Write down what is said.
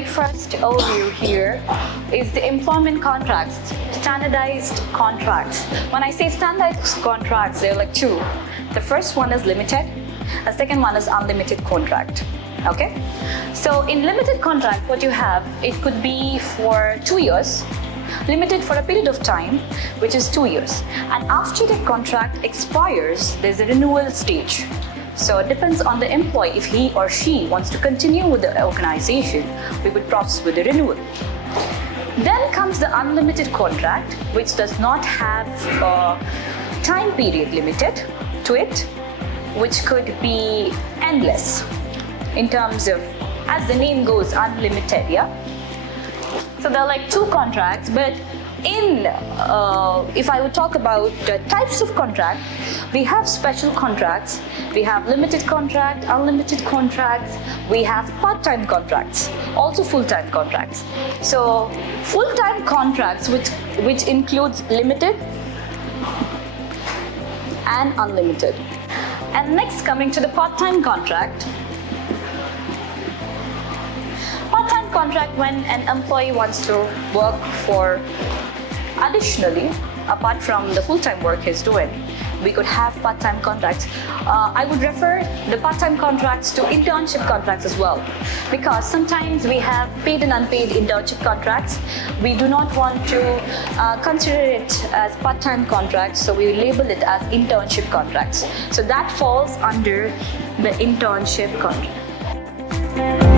very first overview here is the employment contracts, standardized contracts. When I say standardized contracts, there are like two. The first one is limited, the second one is unlimited contract. Okay? So in limited contract, what you have, it could be for 2 years, limited for a period of time, which is 2 years. And after the contract expires, there's a renewal stage. So it depends on the employee. If he or she wants to continue with the organization, we would process with the renewal. Then comes the unlimited contract, which does not have a time period limited to it, which could be endless in terms of, as the name goes, unlimited, yeah? So there are like two contracts, but if I would talk about the types of contract, we have special contracts, we have limited contract, unlimited contracts, we have part-time contracts, also full-time contracts. So full-time contracts, which includes limited and unlimited. And next, coming to the part-time contract. Part-time contract, when an employee wants to work for additionally, apart from the full-time work he's doing, we could have part-time contracts. I would refer the part-time contracts to internship contracts as well, because sometimes we have paid and unpaid internship contracts. We do not want to consider it as part-time contracts, so we label it as internship contracts. So that falls under the internship contract.